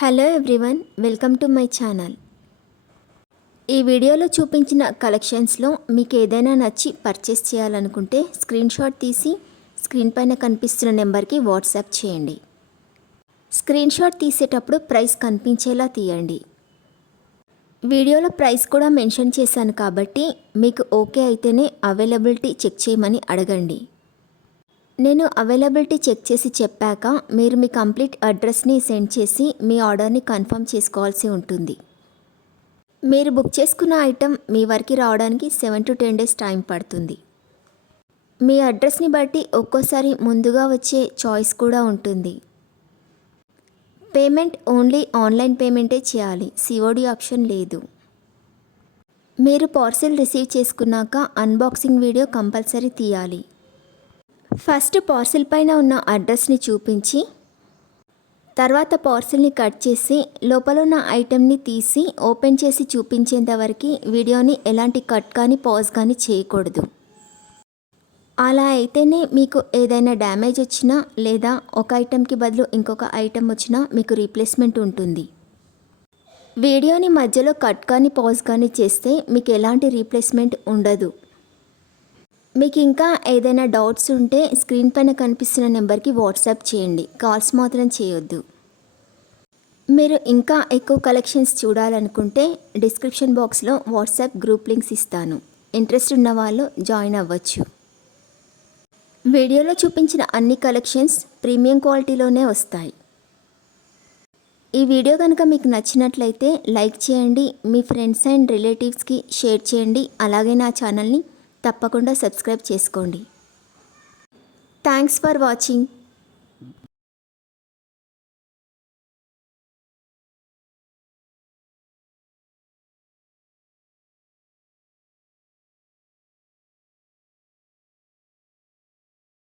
Hello everyone, welcome to my channel. ఈ వీడియోలో చూపించిన కలెక్షన్స్లో మీకు ఏదైనా నచ్చి పర్చేస్ చేయాలనుకుంటే స్క్రీన్ షాట్ తీసి స్క్రీన్ పైన కనిపిస్తున్న నెంబర్కి వాట్సాప్ చేయండి. స్క్రీన్ షాట్ తీసేటప్పుడు ప్రైస్ కనిపించేలా తీయండి. వీడియోలో ప్రైస్ కూడా మెన్షన్ చేశాను కాబట్టి మీకు ఓకే అయితేనే అవైలబిలిటీ చెక్ చేయమని అడగండి. నేను అవైలబిలిటీ చెక్ చేసి చెప్పాక మీరు మీ కంప్లీట్ అడ్రస్ని సెండ్ చేసి మీ ఆర్డర్ని కన్ఫర్మ్ చేసుకోవాల్సి ఉంటుంది. మీరు బుక్ చేసుకున్న ఐటెం మీ వరకు రావడానికి 7 to 10 days టైం పడుతుంది. మీ అడ్రస్ని బట్టి ఒక్కోసారి ముందుగా వచ్చే చాయిస్ కూడా ఉంటుంది. పేమెంట్ ఓన్లీ ఆన్లైన్ పేమెంటే చేయాలి, సిఓడి ఆప్షన్ లేదు. మీరు పార్సిల్ రిసీవ్ చేసుకున్నాక అన్బాక్సింగ్ వీడియో కంపల్సరీ తీయాలి. ఫస్ట్ పార్సిల్ పైన ఉన్న అడ్రస్ని చూపించి తర్వాత పార్సిల్ని కట్ చేసి లోపల ఉన్న ఐటెంని తీసి ఓపెన్ చేసి చూపించేంత వరకు వీడియోని ఎలాంటి కట్ కానీ పాజ్ కానీ చేయకూడదు. అలా అయితేనే మీకు ఏదైనా డ్యామేజ్ వచ్చినా లేదా ఒక ఐటెంకి బదులు ఇంకొక ఐటెం వచ్చినా మీకు రీప్లేస్మెంట్ ఉంటుంది. వీడియోని మధ్యలో కట్ కానీ పాజ్ కానీ చేస్తే మీకు ఎలాంటి రీప్లేస్మెంట్ ఉండదు. మీకు ఇంకా ఏదైనా డౌట్స్ ఉంటే స్క్రీన్ పైన కనిపిస్తున్న నెంబర్కి వాట్సాప్ చేయండి, కాల్స్ మాత్రం చేయొద్దు. మీరు ఇంకా ఎక్కువ కలెక్షన్స్ చూడాలనుకుంటే డిస్క్రిప్షన్ బాక్స్లో వాట్సాప్ గ్రూప్ లింక్స్ ఇస్తాను, ఇంట్రెస్ట్ ఉన్న వాళ్ళు జాయిన్ అవ్వచ్చు. వీడియోలో చూపించిన అన్ని కలెక్షన్స్ ప్రీమియం క్వాలిటీలోనే వస్తాయి. ఈ వీడియో కనుక మీకు నచ్చినట్లయితే లైక్ చేయండి, మీ ఫ్రెండ్స్ అండ్ రిలేటివ్స్కి షేర్ చేయండి. అలాగే నా ఛానల్ని తప్పకుండా సబ్స్క్రైబ్ చేసుకోండి. Thanks for watching.